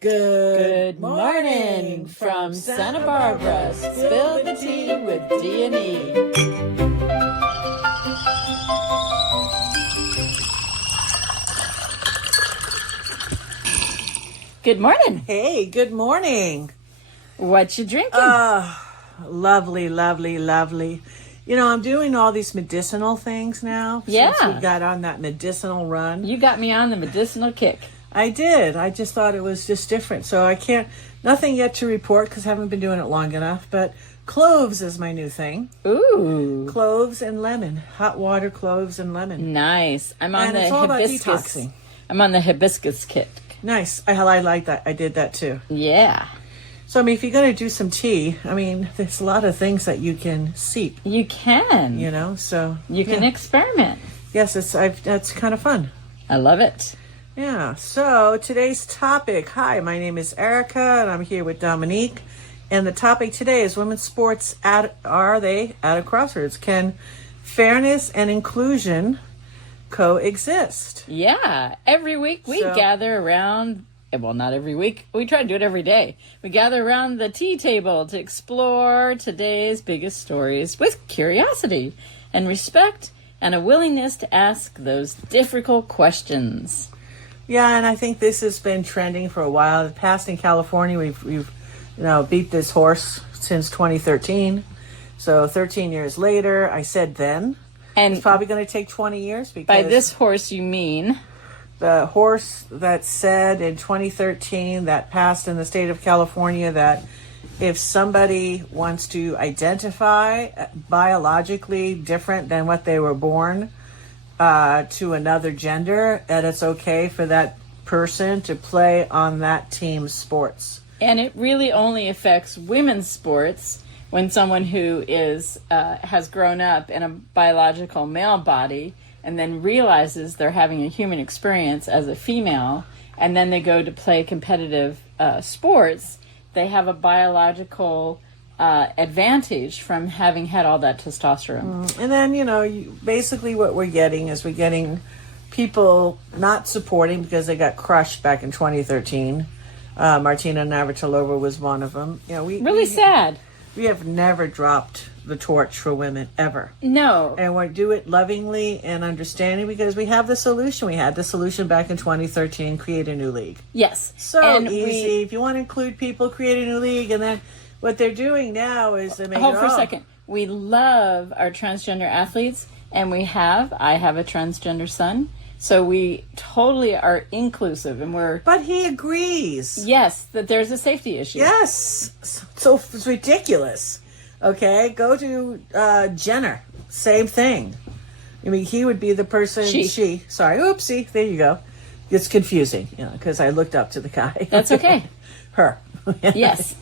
Good morning from Santa Barbara. Spill the tea with D&E. Good morning. Hey, good morning. What you drinking? Lovely, lovely, lovely. You know, I'm doing all these medicinal things now. Yeah. Since we got on that medicinal run. You got me on the medicinal kick. I did. I just thought it was just different. So nothing yet to report because I haven't been doing it long enough. But cloves is my new thing. Ooh. Cloves and lemon. Hot water, cloves, and lemon. Nice. I'm on it's the all about hibiscus. detoxing. I'm on the hibiscus kick. Nice. I like that. I did that too. Yeah. So, I mean, if you're going to do some tea, I mean, there's a lot of things that you can seep. You can. You know, so. You can experiment. Yes, that's kind of fun. I love it. Yeah, so today's topic. Hi, my name is Erica, and I'm here with Dominique. And the topic today is women's sports are they at a crossroads? Can fairness and inclusion coexist? Yeah. Every week we gather around, well, not every week. We try to do it every day. We gather around the tea table to explore today's biggest stories with curiosity and respect and a willingness to ask those difficult questions. Yeah, and I think this has been trending for a while. The past in California, we've beat this horse since 2013. So 13 years later, I said then. And it's probably going to take 20 years. Because by this horse, you mean? The horse that said in 2013 that passed in the state of California that if somebody wants to identify biologically different than what they were born to another gender, that it's okay for that person to play on that team's sports. And it really only affects women's sports when someone who is has grown up in a biological male body and then realizes they're having a human experience as a female, and then they go to play competitive sports, they have a biological advantage from having had all that testosterone. And then, basically what we're getting people not supporting because they got crushed back in 2013. Martina Navratilova was one of them. Really sad. We have never dropped the torch for women, ever. No. And we do it lovingly and understanding because we have the solution. We had the solution back in 2013, create a new league. Yes. So easy. If you want to include people, create a new league, and then what they're doing now is they make Hold for a second. We love our transgender athletes, and I have a transgender son, so we totally are inclusive, and But he agrees. Yes, that there's a safety issue. Yes. So it's ridiculous. Okay, go to Jenner. Same thing. I mean, he would be the person. She. Sorry. Oopsie. There you go. It's confusing, because I looked up to the guy. That's okay. Her. Yes.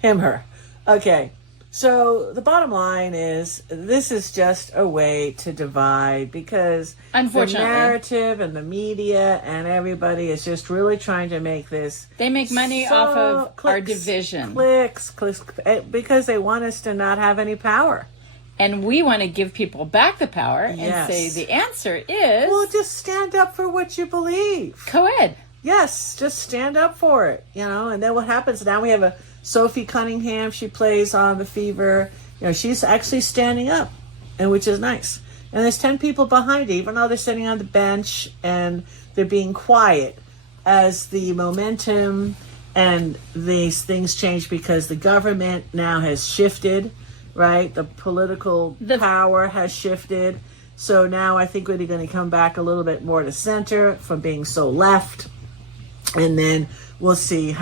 Him, her. Okay. So the bottom line is this is just a way to divide because unfortunately, the narrative and the media and everybody is just really trying to make this. They make money off of our division. Clicks, because they want us to not have any power. And we want to give people back the power and say the answer is... Well, just stand up for what you believe. Co-ed. Yes, just stand up for it, and then what happens now, we have a Sophie Cunningham, she plays on The Fever, she's actually standing up, and which is nice. And there's 10 people behind it, even though they're sitting on the bench and they're being quiet as the momentum and these things change because the government now has shifted, right? The political power has shifted. So now I think we're going to come back a little bit more to center from being so left. And then we'll see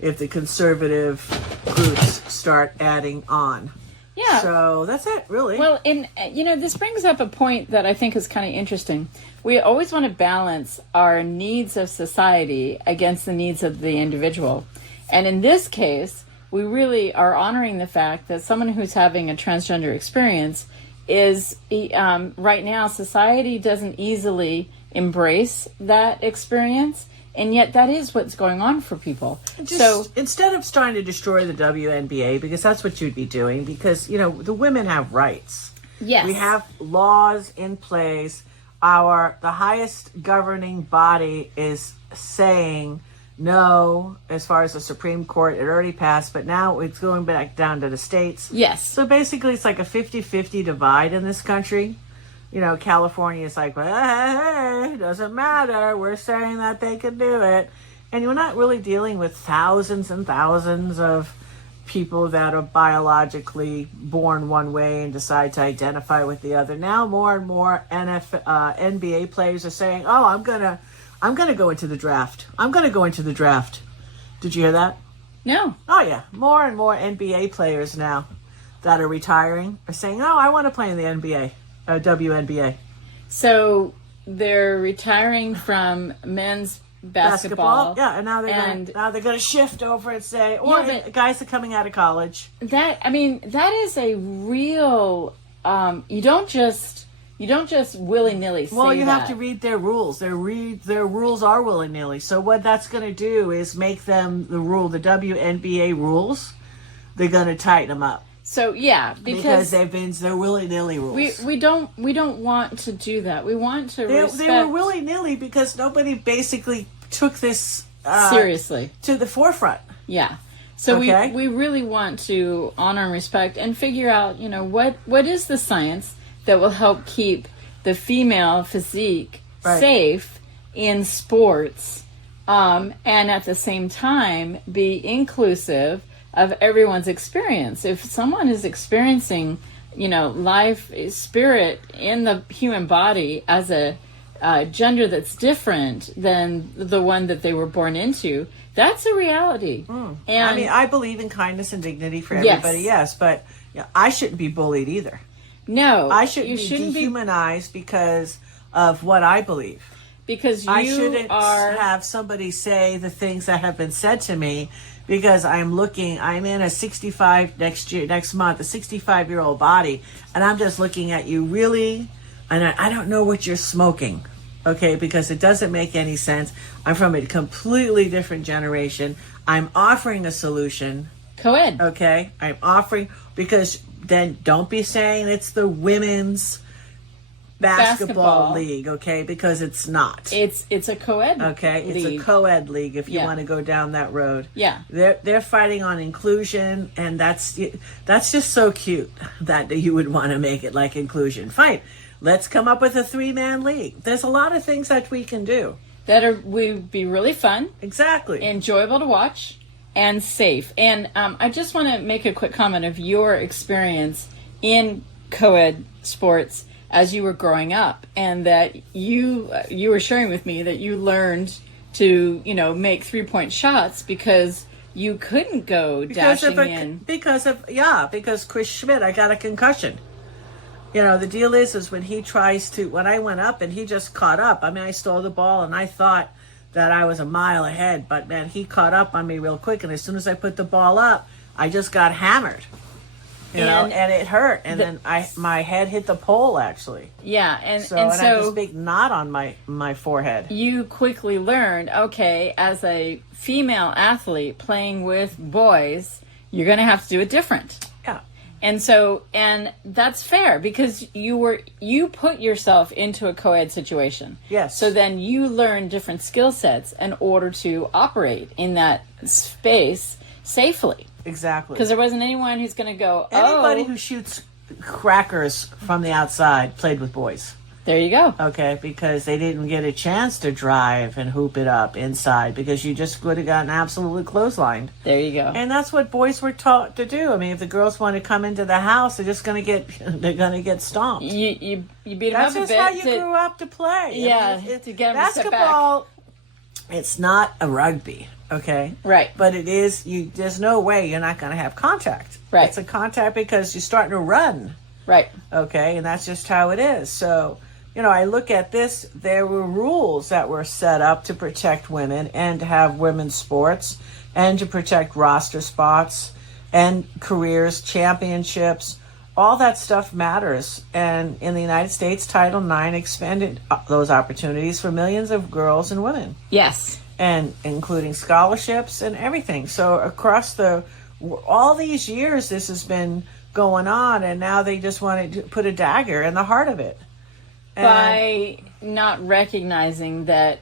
if the conservative groups start adding on. Yeah. So that's it, really. Well, this brings up a point that I think is kind of interesting. We always want to balance our needs of society against the needs of the individual. And in this case, we really are honoring the fact that someone who's having a transgender experience is, right now, society doesn't easily embrace that experience. And yet that is what's going on for people. So instead of trying to destroy the WNBA, because that's what you'd be doing, because, the women have rights. Yes. We have laws in place. The highest governing body is saying no, as far as the Supreme Court, it already passed, but now it's going back down to the states. Yes. So basically, it's like a 50-50 divide in this country. You know, California is like, well, hey, doesn't matter. We're saying that they can do it. And you're not really dealing with thousands and thousands of people that are biologically born one way and decide to identify with the other. Now more and more NBA players are saying, oh, I'm gonna go into the draft. I'm gonna go into the draft. Did you hear that? No. Oh yeah, more and more NBA players now that are retiring are saying, oh, I want to play in the NBA, WNBA. So they're retiring from men's basketball. Yeah, and now they're going to shift over and say, or guys are coming out of college. That is a real. You don't just willy-nilly say that. Well, you have to read their rules. Their rules are willy-nilly. So what that's going to do is make them the WNBA rules. They're going to tighten them up. So yeah, because they're willy-nilly rules. We don't want to do that. We want to respect. They were willy-nilly because nobody basically took this seriously to the forefront. Yeah. So okay? we really want to honor and respect and figure out, what is the science that will help keep the female physique safe in sports, and at the same time be inclusive of everyone's experience. If someone is experiencing, life, spirit in the human body as a gender that's different than the one that they were born into, that's a reality. And I believe in kindness and dignity for everybody, yes, but I shouldn't be bullied either. No, I shouldn't be dehumanized because of what I believe. Because I shouldn't have somebody say the things that have been said to me. Because I'm in a 65 next month, a 65-year-old body, and I'm just looking at you really, and I don't know what you're smoking, okay, because it doesn't make any sense. I'm from a completely different generation. I'm offering a solution. Co-ed. Okay, I'm offering, because then don't be saying it's the women's basketball league, okay, because it's not. It's a co-ed okay league. It's a co-ed league if you want to go down that road. Yeah, they're fighting on inclusion, and that's just so cute that you would want to make it like inclusion. Fine, let's come up with a 3-man league. There's a lot of things that we can do that would be really fun, exactly, enjoyable to watch, and safe. And I just want to make a quick comment of your experience in co-ed sports as you were growing up, and that you were sharing with me that you learned to make 3-point shots because you couldn't go dashing in because Chris Schmidt, I got a concussion. The deal is when I went up and he just caught up. I stole the ball and I thought that I was a mile ahead, but man, he caught up on me real quick, and as soon as I put the ball up, I just got hammered. And it hurt, and then my head hit the pole, actually. Yeah, and I had this big knot on my forehead. You quickly learned, okay, as a female athlete playing with boys, you're going to have to do it different. Yeah. And that's fair, because you put yourself into a co-ed situation. Yes. So then you learn different skill sets in order to operate in that space safely. Exactly. Because there wasn't anyone who's going to go, anybody who shoots crackers from the outside played with boys. There you go. Okay, because they didn't get a chance to drive and hoop it up inside, because you just would have gotten absolutely clotheslined. There you go. And that's what boys were taught to do. If the girls want to come into the house, they're going to get stomped. You beat them up a bit. That's just how you grew up to play. Yeah, to get them to step back. Basketball, it's not a rugby. Okay. Right. But it is, there's no way you're not going to have contact. Right. It's a contact because you're starting to run. Right. Okay. And that's just how it is. So, I look at this, there were rules that were set up to protect women and to have women's sports and to protect roster spots and careers, championships. All that stuff matters. And in the United States, Title IX expanded those opportunities for millions of girls and women. Yes. And including scholarships and everything. So across all these years, this has been going on, and now they just want to put a dagger in the heart of it. By not recognizing that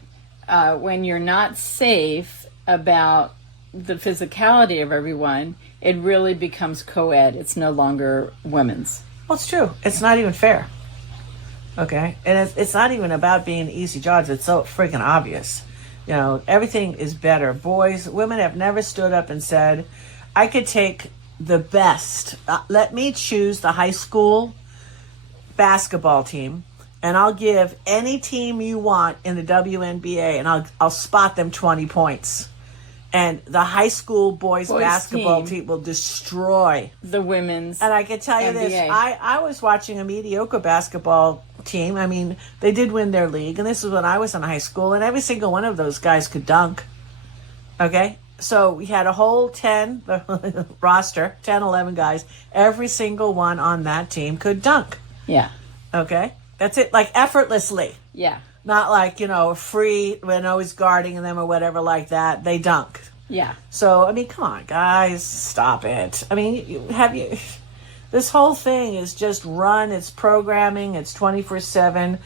when you're not safe, about the physicality of everyone, it really becomes co-ed. It's no longer women's. Well, it's true. It's not even fair. Okay? And it's not even about being easy jobs. It's so freaking obvious. You know, everything is better. Women have never stood up and said, I could take the best. Let me choose the high school basketball team, and I'll give any team you want in the WNBA, and I'll spot them 20 points. And the high school boys basketball team will destroy the women's. And I can tell you NBA. this, I was watching a mediocre basketball team. I mean, they did win their league, and this is when I was in high school, and every single one of those guys could dunk. Okay? So we had a whole 10 roster, 10, 11 guys. Every single one on that team could dunk. Yeah. Okay? That's it, like effortlessly. Yeah. Not like, free when always guarding them or whatever like that. They dunk. Yeah. So, I mean, come on, guys. Stop it. I mean, this whole thing is just run. It's programming. It's 24/7,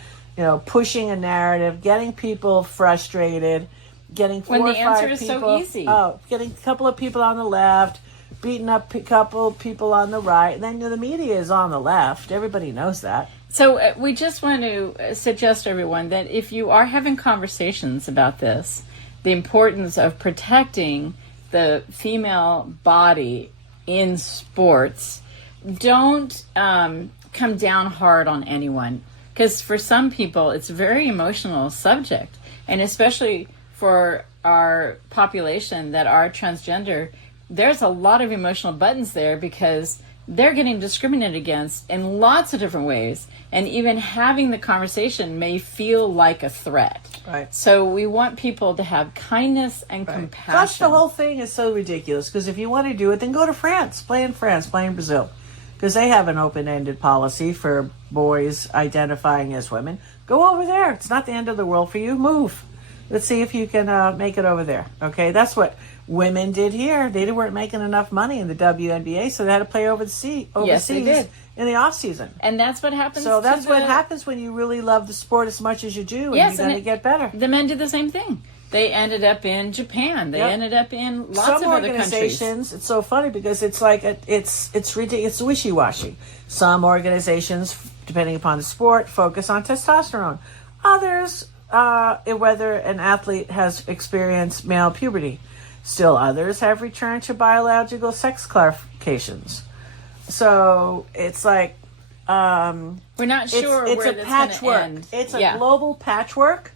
pushing a narrative, getting people frustrated, getting four when or the five answer is people. so easy. Oh, getting a couple of people on the left, beating up a couple of people on the right. And then the media is on the left. Everybody knows that. So we just want to suggest to everyone that if you are having conversations about this, the importance of protecting the female body in sports, don't come down hard on anyone. Because for some people, it's a very emotional subject. And especially for our population that are transgender, there's a lot of emotional buttons there because they're getting discriminated against in lots of different ways. And even having the conversation may feel like a threat. Right. So we want people to have kindness and compassion. Plus, the whole thing is so ridiculous because if you want to do it, then go to France. Play in France. Play in Brazil. Because they have an open-ended policy for boys identifying as women. Go over there. It's not the end of the world for you. Move. Let's see if you can make it over there. Okay, that's what women did here. They weren't making enough money in the WNBA, so they had to play overseas Yes, they did. in the off season. And that's what happens. So that's what happens when you really love the sport as much as you do, and Yes, you're going to get better. The men did the same thing. They ended up in Japan. They ended up in lots of other countries. Organizations, it's so funny because it's like it's ridiculous. It's wishy-washy. Some organizations, depending upon the sport, focus on testosterone. Others, whether an athlete has experienced male puberty. Still others have returned to biological sex clarifications. So it's like we're not sure it's where a that's patchwork. going to end. It's a global patchwork.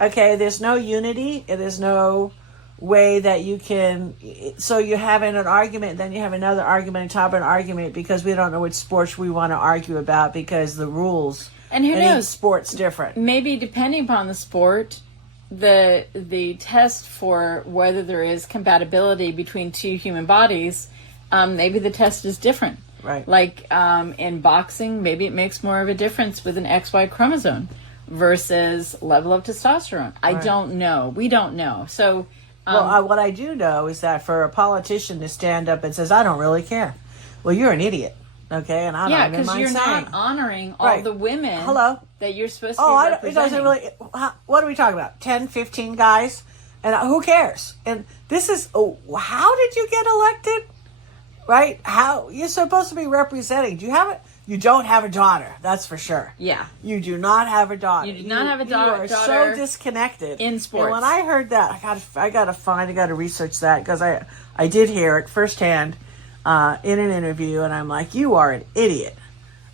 Okay, there's no unity. There's no way that you can. So you're having an argument, then you have another argument on top of an argument because we don't know which sports we want to argue about because the rules and who knows, each sport's different. Maybe depending upon the sport, the test for whether there is compatibility between two human bodies, maybe the test is different. Right. Like in boxing, maybe it makes more of a difference with an XY chromosome versus level of testosterone. I don't know. We don't know. So, what I do know is that for a politician to stand up and says, "I don't really care," well, you're an idiot. Okay, and I don't even mind you're saying. not honoring all the women that you're supposed to be representing. It doesn't really. What are we talking about? 10, 15 guys, and who cares? And this is. How did you get elected? Right? How you're supposed to be representing? Do you have it? You don't have a daughter. That's for sure. Yeah. You do not have a daughter. You do not have a daughter. You are so disconnected in sports. And when I heard that, I got to research that because I did hear it firsthand in an interview, and I'm like, you are an idiot.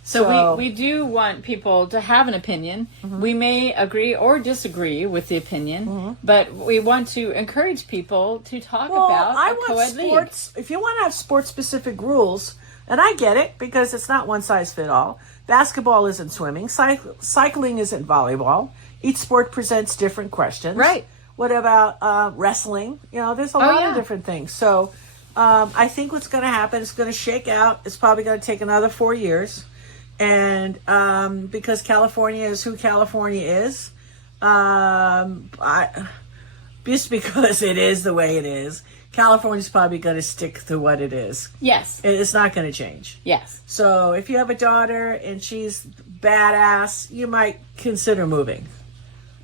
So we do want people to have an opinion. Mm-hmm. We may agree or disagree with the opinion, but we want to encourage people to talk about a co-ed league. If you want to have sports-specific rules, and I get it because it's not one size fit all. Basketball isn't swimming. Cycling isn't volleyball. Each sport presents different questions. Right. What about wrestling? There's a lot of different things. So I think what's going to happen is going to shake out. It's probably going to take another 4 years. And because California is who California is, just because it is the way it is, California's probably going to stick to what it is. Yes. It's not going to change. Yes. So if you have a daughter and she's badass, you might consider moving.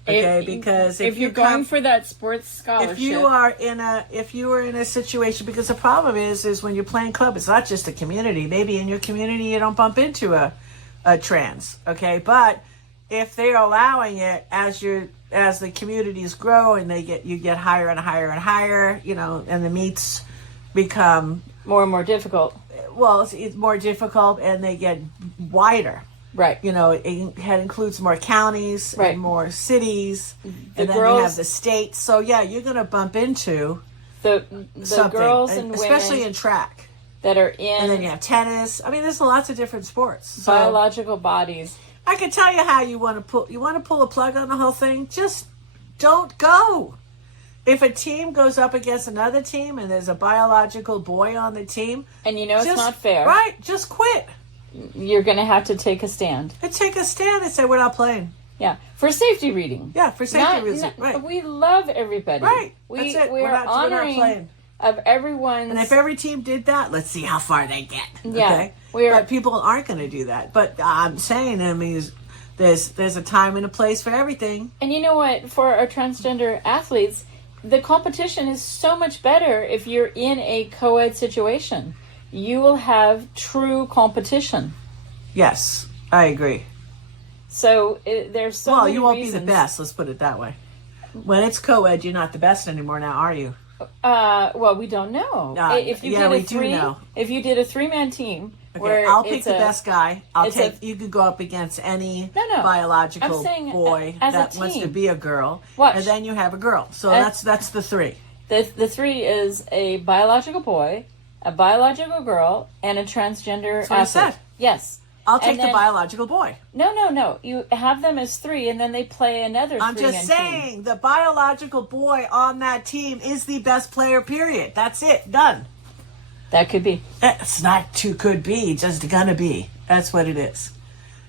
Okay, because if you're going for that sports scholarship, if you are in a situation, because the problem is when you're playing club, it's not just a community. Maybe in your community you don't bump into a trans, okay, but if they're allowing it as the communities grow and you get higher and higher and higher, and the meets become more and more difficult. Well, it's more difficult, and they get wider. Right. It includes more counties and more cities, and then you have the states. So yeah, you're going to bump into the girls and especially women in track that are in. And then you have tennis. I mean, there's lots of different sports. Biological bodies. I can tell you how you want to pull a plug on the whole thing. Just don't go. If a team goes up against another team and there's a biological boy on the team, and it's not fair, right? Just quit. You're going to have to take a stand. And take a stand and say, we're not playing. Yeah, for safety reading. Yeah, for safety reasons. Right. We love everybody. Right. That's it. We're honoring of everyone's. And if every team did that, let's see how far they get. Yeah. Okay? But people aren't going to do that. But I'm saying, there's a time and a place for everything. And you know what? For our transgender athletes, the competition is so much better if you're in a co-ed situation. You will have true competition. Yes, I agree. So there's so many you won't reasons. be the best, let's put it that way. When it's co-ed, you're not the best anymore now, are you? Well, we don't know. If you did a three-man team, okay, I'll pick the best guy. You could go up against any biological boy that wants to be a girl. And then you have a girl. So that's the three. The three is a biological boy, a biological girl, and a transgender athlete. That's what I said. Yes. I'll take the biological boy. No. You have them as three, and then they play another I'm just saying, the biological boy on that team is the best player, period. That's it. Done. That could be. It's not too could be, just gonna be. That's what it is.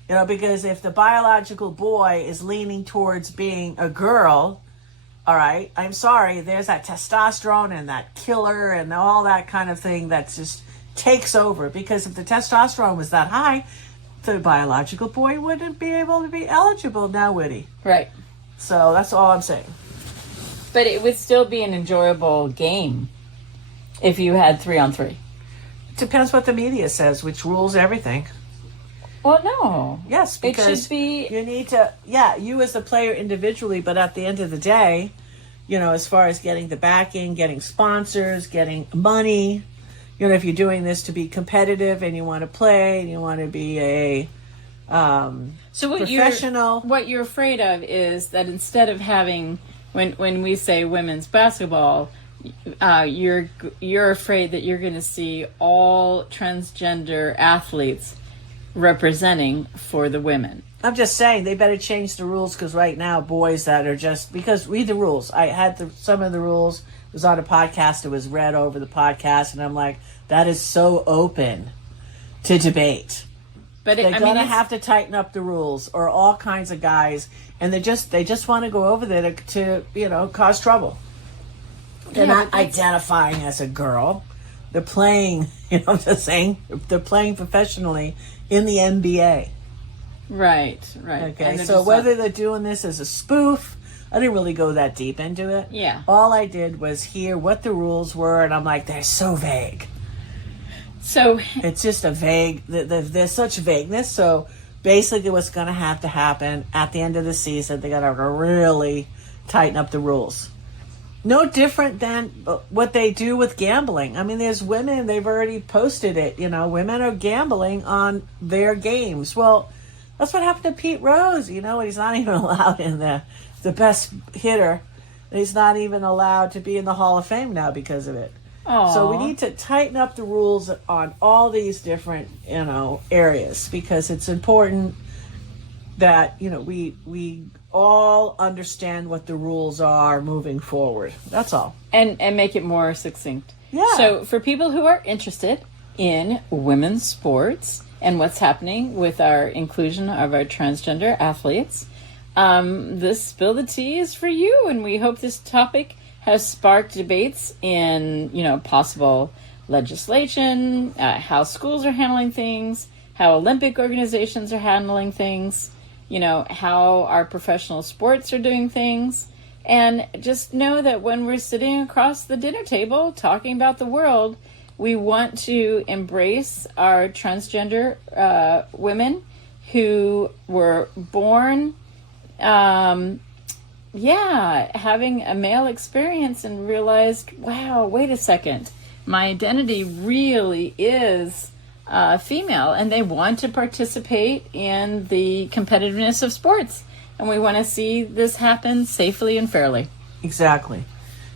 Because if the biological boy is leaning towards being a girl, all right, I'm sorry, there's that testosterone and that killer and all that kind of thing that just takes over. Because if the testosterone was that high, the biological boy wouldn't be able to be eligible now, would he? Right. So that's all I'm saying. But it would still be an enjoyable game if you had 3-on-3. Depends what the media says, which rules everything. Well, no. Yes, because it should be. You need to, you as a player individually, but at the end of the day, as far as getting the backing, getting sponsors, getting money, if you're doing this to be competitive and you want to play and you want to be a professional. What you're afraid of is that instead of having, when we say women's basketball, you're afraid that you're going to see all transgender athletes representing for the women. I'm just saying they better change the rules, because right now boys that are just, because read the rules. I had some of the rules. It was on a podcast. It was read over the podcast, and I'm like, that is so open to debate. But they're gonna have to tighten up the rules, or all kinds of guys, and they just want to go over there to cause trouble. They're not identifying as a girl. They're playing. I'm just saying, they're playing professionally in the NBA. Right. Okay, so whether they're doing this as a spoof, I didn't really go that deep into it. Yeah. All I did was hear what the rules were, and I'm like, they're so vague. So it's just a vague. There's such vagueness. So basically, what's going to happen at the end of the season, they got to really tighten up the rules. No different than what they do with gambling. I mean, there's women, they've already posted it. Women are gambling on their games. Well, that's what happened to Pete Rose. He's not even allowed in the best hitter. He's not even allowed to be in the Hall of Fame now because of it. Aww. So we need to tighten up the rules on all these different, areas, because it's important that, we all understand what the rules are moving forward. That's all. And make it more succinct. Yeah. So for people who are interested in women's sports and what's happening with our inclusion of our transgender athletes, this Spill the Tea is for you, and we hope this topic has sparked debates in, possible legislation, how schools are handling things, how Olympic organizations are handling things, how our professional sports are doing things. And just know that when we're sitting across the dinner table talking about the world, we want to embrace our transgender women who were born, having a male experience and realized, wow, wait a second, my identity really is female, and they want to participate in the competitiveness of sports. And we want to see this happen safely and fairly. Exactly.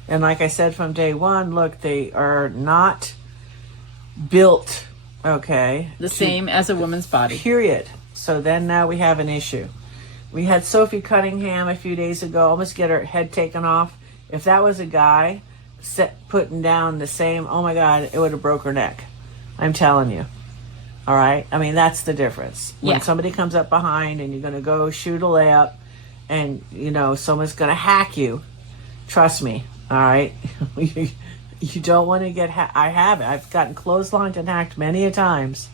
And like I said from day one, look, they are not built, the same as a woman's body. Period. So then now we have an issue. We had Sophie Cunningham a few days ago almost get her head taken off. If that was a guy putting down the same, oh my God, it would have broke her neck. I'm telling you. All right? I mean, that's the difference. When somebody comes up behind and you're going to go shoot a layup and, someone's going to hack you, trust me, all right? You don't want to get I have it. I've gotten clotheslined and hacked many a times.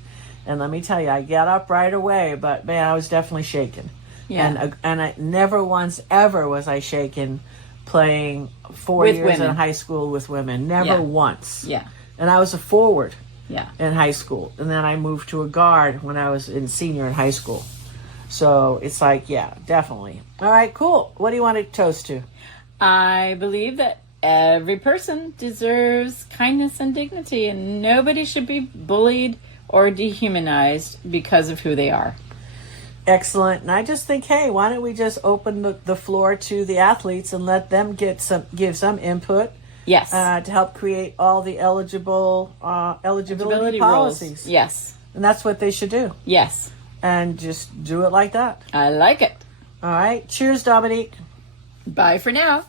And let me tell you, I got up right away, but, man, I was definitely shaken. Yeah. And I never once ever was I shaken playing 4 years in high school with women. Never once. Yeah. And I was a forward. Yeah. In high school. And then I moved to a guard when I was in senior in high school. So it's like, yeah, definitely. All right, cool. What do you want to toast to? I believe that every person deserves kindness and dignity, and nobody should be bullied or dehumanized because of who they are. Excellent. And I just think, hey, why don't we just open the floor to the athletes and let them give some input. Yes. To help create all the eligibility policies. Rules. Yes. And that's what they should do. Yes. And just do it like that. I like it. All right. Cheers, Dominique. Bye for now.